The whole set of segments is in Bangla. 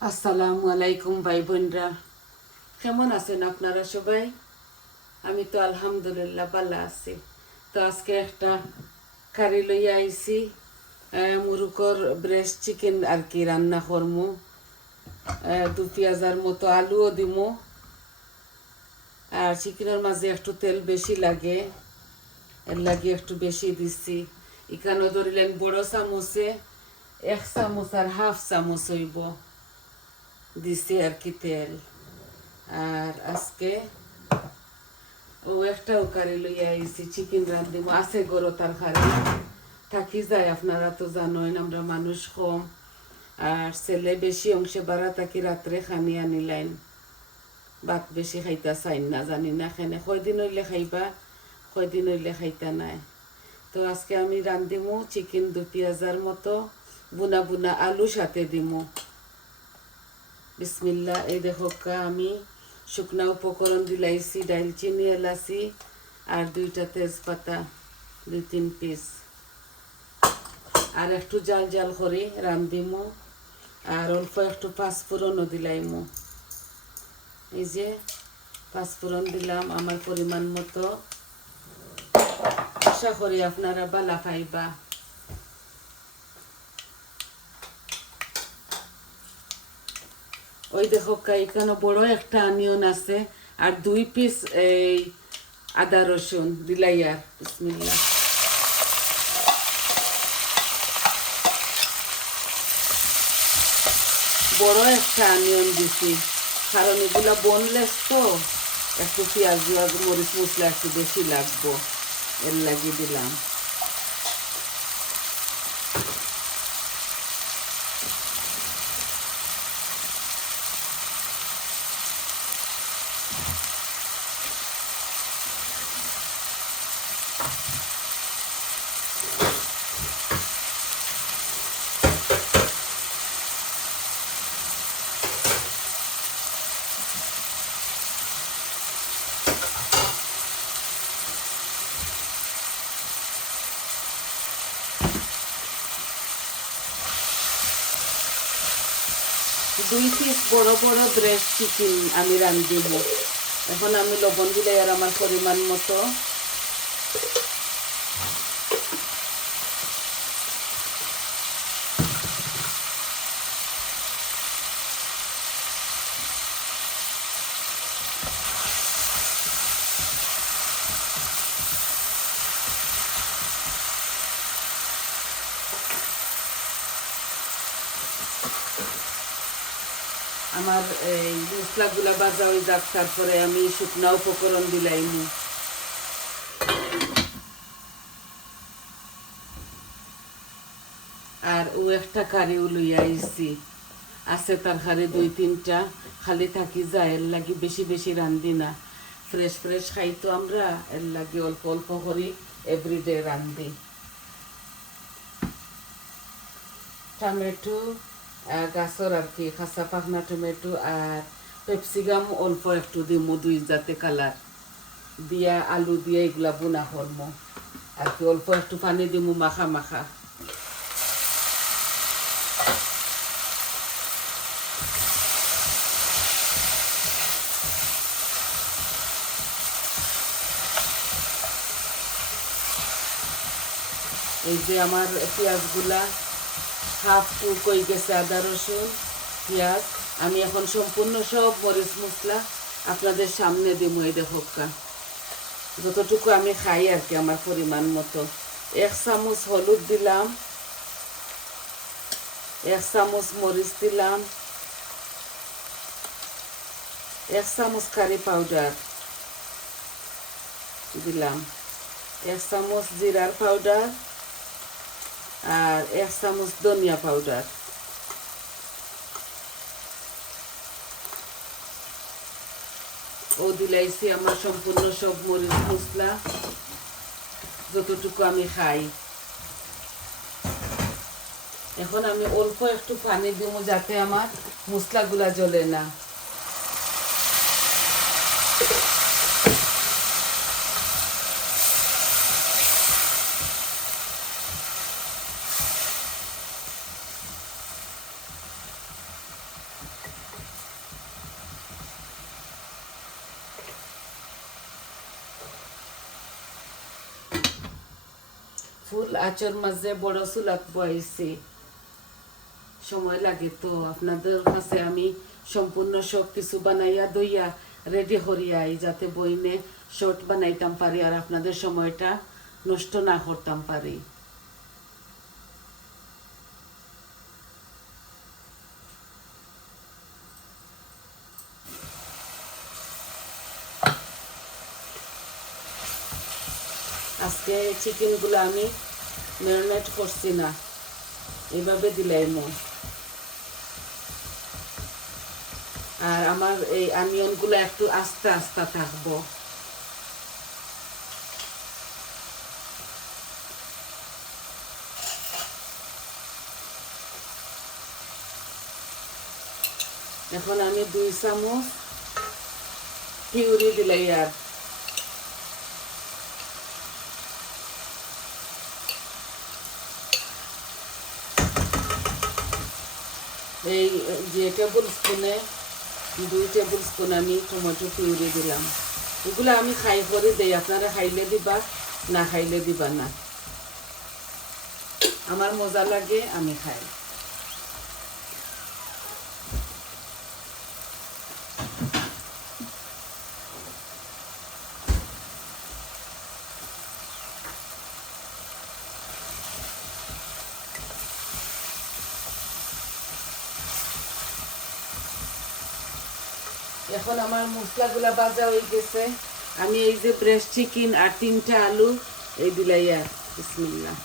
আসসালামু আলাইকুম ভাই বোনরা, কেমন আছেন আপনারা সবাই? আমি তো আলহামদুলিল্লাহ ভালো আছি। তো আজকে একটা কারি লইয়া আইছি, মুরুকর ব্রেস্ট চিকেন আর কি রান্না করমু। দু পেঁয়াজার মতো আলুও দিমু, আর চিকেনের মাঝে একটু তেল বেশি লাগে, এর লাগে একটু বেশি দিচ্ছি। এখানে ধরিলেন বড় চামচে 1 চামচ আর হাফ চামচ হইব দিছি আর কি তেল। আর আজকে একটাও কারি লইয়া আইছি, চিকেন রান্ধিব আছে গরো তরকারি থাকি যায়। আপনারা তো জানেন আমরা মানুষ কম, আর ছেলে বেশি অংশে বাড়া থাকি রাত্রে খানি আনিলাইন, ভাত বেশি খাইতা চাই না, জানি না খেনে কয়দিন হইলে খাইবা কয়দিন হইলে খাইতা নাই। তো আজকে আমি রান্ধিমু চিকেন 2 পেঁয়াজার মতো, বুনা বুনা আলু সাথে দিমু। বিসমিল্লা। এই দেখো আমি শুকনা উপকরণ দিলাইছি, ডালচিনি, এলাচি আর 2টা তেজপাতা, 2-3 পিস, আর একটু জাল জাল করে রান্ধিমু। আর অল্প একটু পাঁচফোড়নও দিলাইমু। এই যে পাঁচফোড়ন দিলাম আমার পরিমাণ মতো। আশা করি আপনারা বালা পাইবা। ওই দেখো এখানে বড় একটা অনিয়ন আছে, আর 2 পিস এই আদা রসুন দিলাই। আর বিসমিল্লা। বড় একটা অনিয়ন দিছি, কারণ এগুলা বোনলেস তো, একটু পেঁয়াজ মরিচ মশলা একটু বেশি লাগবো, এর লাগিয়ে দিলাম। দুই পিস বড় বড় ব্রেস্ট চিকেন আমি রান্ধিব। এখন আমি লবণ দিলে আর আমার পরিমাণ মতো। আমার এই মশলাগুলা ভাজা হয়ে যাক, তারপরে আমি শুকনা উপকরণ দিলাইমু। আর একটা কারিও লইয়া আইছি, আছে তরকারি 2-3টা, খালি থাকি যায়, এর লাগি বেশি বেশি রান্ধি না। ফ্রেশ ফ্রেশ খাই তো আমরা, এর লাগি অল্প অল্প করি এভরিডে রান্ধি। টমেটো গাছর আর কি খাসা পাকনা টমেটো, আর পেপসিকাম অল্প একটু দিমু, 2 যাতে কালার দিয়া আলু দিয়ে এগুলা বোনা করমু আর কি। অল্প একটু পানি দিমু মাখা মাখা। এই যে আমার পেঁয়াজগুলা হাফ কুক হয়ে গেছে, আদা রসুন পেঁয়াজ। আমি এখন সম্পূর্ণ সব মরিচ মশলা আপনাদের সামনে দিমু। এই দেখো যতটুকু আমি খাই আর কি আমার পরিমাণ মতো। 1 চামচ হলুদ দিলাম, 1 চামচ মরিচ দিলাম, 1 চামচ কারি পাউডার দিলাম, 1 চামচ জিরার পাউডার, আর 1 চামচ ধনিয়া পাউডার। ও দিলাইছি আমরা সম্পূর্ণ সব মরিচ মশলা যতটুকু আমি খাই। এখন আমি অল্প একটু পানি দিব যাতে আমার মশলাগুলা জ্বলে না। ফুল আঁচর মাঝে বড় চুলাত বয়াইছি, সময় লাগে, তো আপনাদের কাছে আমি সম্পূর্ণ সব কিছু বানাইয়া দইয়া রেডি করিয়াই যাতে বইনে শর্ট বানাইতাম পারি আর আপনাদের সময়টা নষ্ট না করতাম পারি। আজকে চিকেনগুলো আমি ম্যারিনেট করছি না, এইভাবে দিলাম। আর আমার এই অনিয়নগুলো একটু আস্তে আস্তে থাকবো। এখন আমি 2 চামচ পিউরি দিলাই আর এই যে টেবিল স্পুনে 2 টেবিল স্পুন আমি টমেটো পিউরি দিলাম। এগুলো আমি খাই করে দেই, আপনারা খাইলে দিবা, না খাইলে দিবা না। আমার মজা লাগে, আমি খাই। এখন আমার মশলাগুলা ভাজা হয়ে গেছে। আমি এই যে ব্রেস্ট চিকেন আর 3টা আলু এই দিলাইয়া বিসমিল্লাহ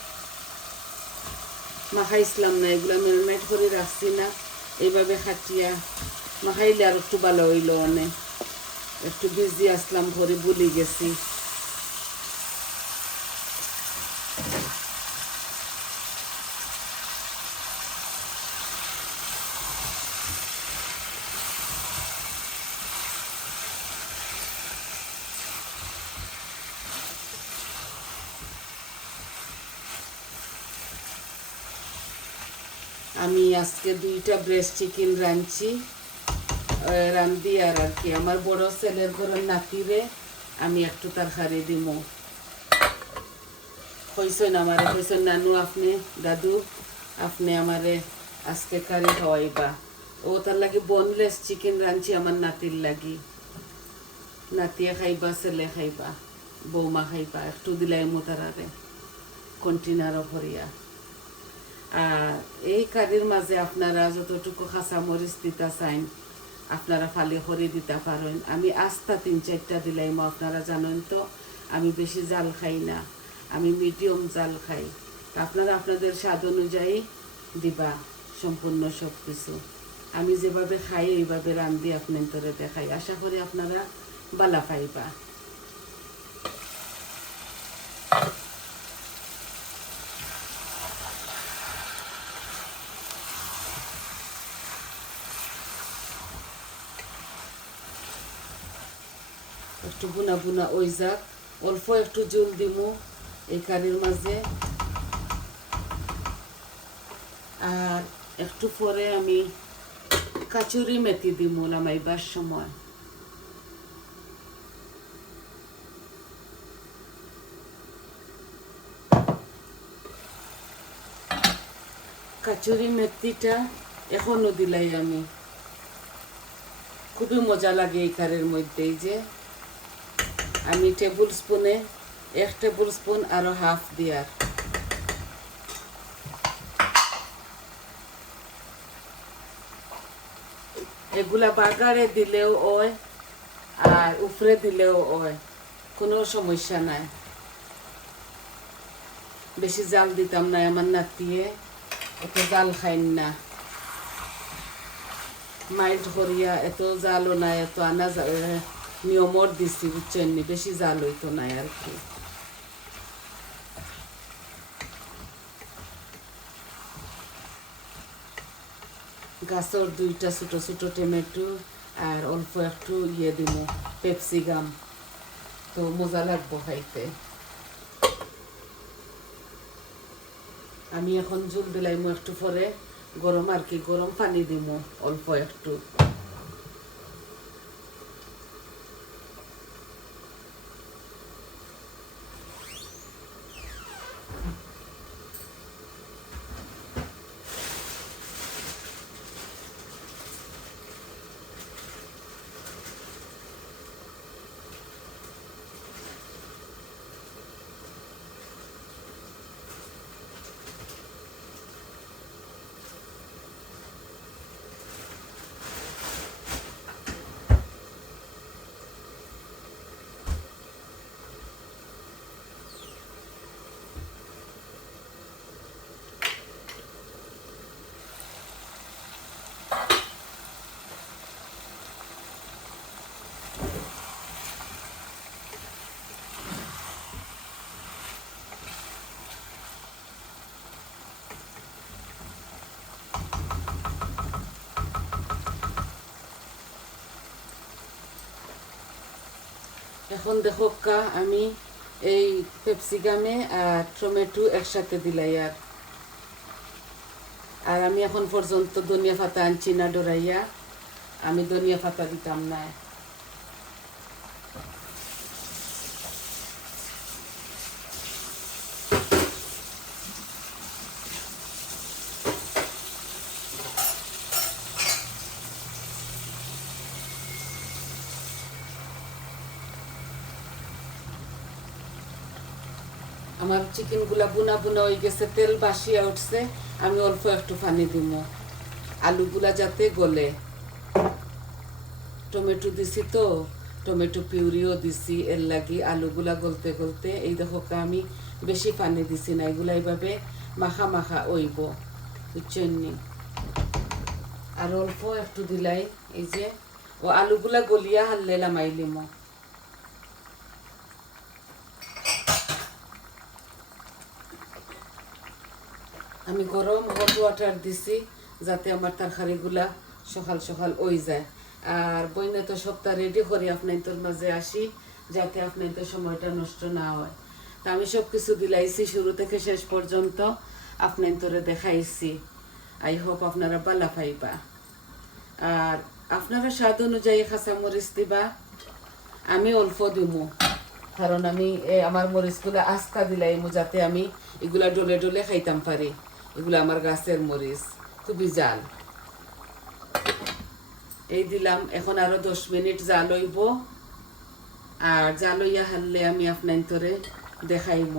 মাখাইছিলাম না, এগুলা ম্যারিনেট করে রাখছি না, এইভাবে খাটিয়া মাখাইলে আর একটু ভালো হইল। অনেক একটু বিজি আসলাম, ঘরে ভুলে গেছি। আমি আজকে 2টা ব্রেস্ট চিকেন রান্ধি আর কি আমার বড় ছেলের ঘরের নাতিরে আমি একটু তরকারি দিব। কইসেন আমারে, কইসেন নানু আপনি, দাদু আপনি আমারে আজকে কারি খাওয়াইবা। ও তার লাগে বোনলেস চিকেন রাঁধছি আমার নাতির লাগি। নাতিয়ে খাইবা, ছেলে খাইবা, বৌমা খাইবা, একটু দিলাই মোতারারে কন্টেনারও ভরিয়া। আর এই কারির মাঝে আপনারা যতটুকু কাঁচা মরিচ দিতে চাইন আপনারা ফালি করে দিতে পারেন। আমি আস্তা 3-4টা দিলাইম, আপনারা জানেন তো আমি বেশি জাল খাই না, আমি মিডিয়াম জাল খাই। আপনারা আপনাদের স্বাদ অনুযায়ী দিবা সম্পূর্ণ সব কিছু। আমি যেভাবে খাই এইভাবে রান্ধি আপনাদের দেখাই, আশা করি আপনারা বালা পাইবা। একটু বুনা বুনা ওই যাক, অল্প একটু জল দিমু এই কারির মাঝে। আর একটু পরে আমি কাচুরি মেথি দিমু নামাইবার সময়। কাচুরি মেথিটা এখনো দিলাই আমি, খুবই মজা লাগে এই কারের মধ্যে। যে আমি টেবিল স্পুনে 1 টেবিল স্পুন আরো হাফ দিয়ার। এগুলা বাগারে দিলেও হয় আর উপরে দিলেও হয়, কোনো সমস্যা নাই। বেশি জাল দিতাম না, আমার নাতিয়ে এত জাল খাইন না, মাইল্ড করিয়া, এত জালও নাই, এত আনা নিয়মর দিছি বুঝছেন, বেশি জাল হইতো নাই আর কি। গাছের 2টা ছোট ছোট টমেটো আর অল্প একটু দিব পেপসিকাম, তো মজা লাগবো খাইতে। আমি এখন জল দিলাইমু, একটু পরে গরম আর কি গরম পানি দিমু অল্প একটু। এখন দেখো আমি এই ক্যাপসিকামে আর টমেটো একসাথে দিলাই আর আমি এখন পর্যন্ত ধনিয়া পাতা আনছি না ডরাইয়া, আমি ধনিয়া পাতা দিতাম না। আমার চিকেনগুলা বুনা বুনা হয়ে গেছে, তেল বাসিয়া উঠছে, আমি অল্প একটু পানি দিব আলুগুলা যাতে গলে। টমেটো দিছি তো, টমেটো পিউরিও দিছি, এর লাগি আলুগুলা গলতে গলতে এই দেখো আমি বেশি পানি দিছি না, এগুলা এইভাবে মাখা মাখা হইব, বুঝছেন নি? আর অল্প একটু দিলাই এই যে ও আলুগুলা গলিয়া হারলে লামাইলিম। আমি গরম হট ওয়াটার দিছি যাতে আমার তরকারিগুলা সকাল সকাল ওই যায়। আর বইনে তো সপ্তাহ রেডি করি আপনার মাঝে আসি যাতে আপনার সময়টা নষ্ট না হয়। তা আমি সব কিছু দিলাইছি শুরু থেকে শেষ পর্যন্ত আপনার দেখাইছি। আই হোপ আপনারা বালা পাইবা। আর আপনারা স্বাদ অনুযায়ী কাঁচামরিচ দিবা, আমি অল্প দিব কারণ আমি আমার মরিচগুলা আস্তা দিলাইমু যাতে আমি এগুলা ডলে ডলে খাইতাম পারি। এগুলো আমার গাছের মরিচ, খুবই জাল। এই দিলাম, এখন আরো 10 মিনিট জাল হইব। আর জাল হইয়া হারলে আমি আপনার দেখাইম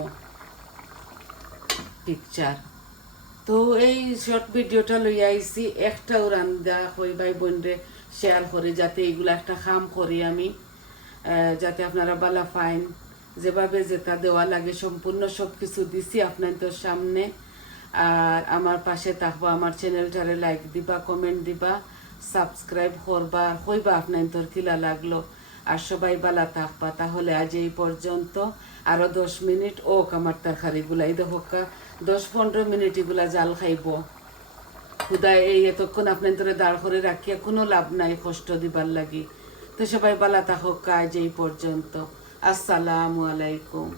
পিকচার। তো এই শর্ট ভিডিওটা লইয়া আইছি একটাও রান্দা হই ভাই বোনরে শেয়ার করি যাতে এগুলো একটা খাম করি আমি, যাতে আপনারা বালা পাইন। যেভাবে যেটা দেওয়া লাগে সম্পূর্ণ সব কিছু দিছি আপনাদের সামনে। আর আমার পাশে থাকবা, আমার চ্যানেলটারে লাইক দিবা, কমেন্ট দিবা, সাবস্ক্রাইব করবা, হইবা আপনাদের কিলা লাগলো। আর সবাই বালা থাকবা। তাহলে আজ এই পর্যন্ত। আরো 10 মিনিট ওক আমার তরকারিগুলা এই দেখো 10-15 মিনিট এগুলা জাল খাইব। খুদা এই এতক্ষণ আপনাদের দাঁড় করে রাখিয়া কোনো লাভ নাই কষ্ট দিবার লাগি। তো সবাই বালা থাকুক, আজ এই পর্যন্ত। আসসালামু আলাইকুম।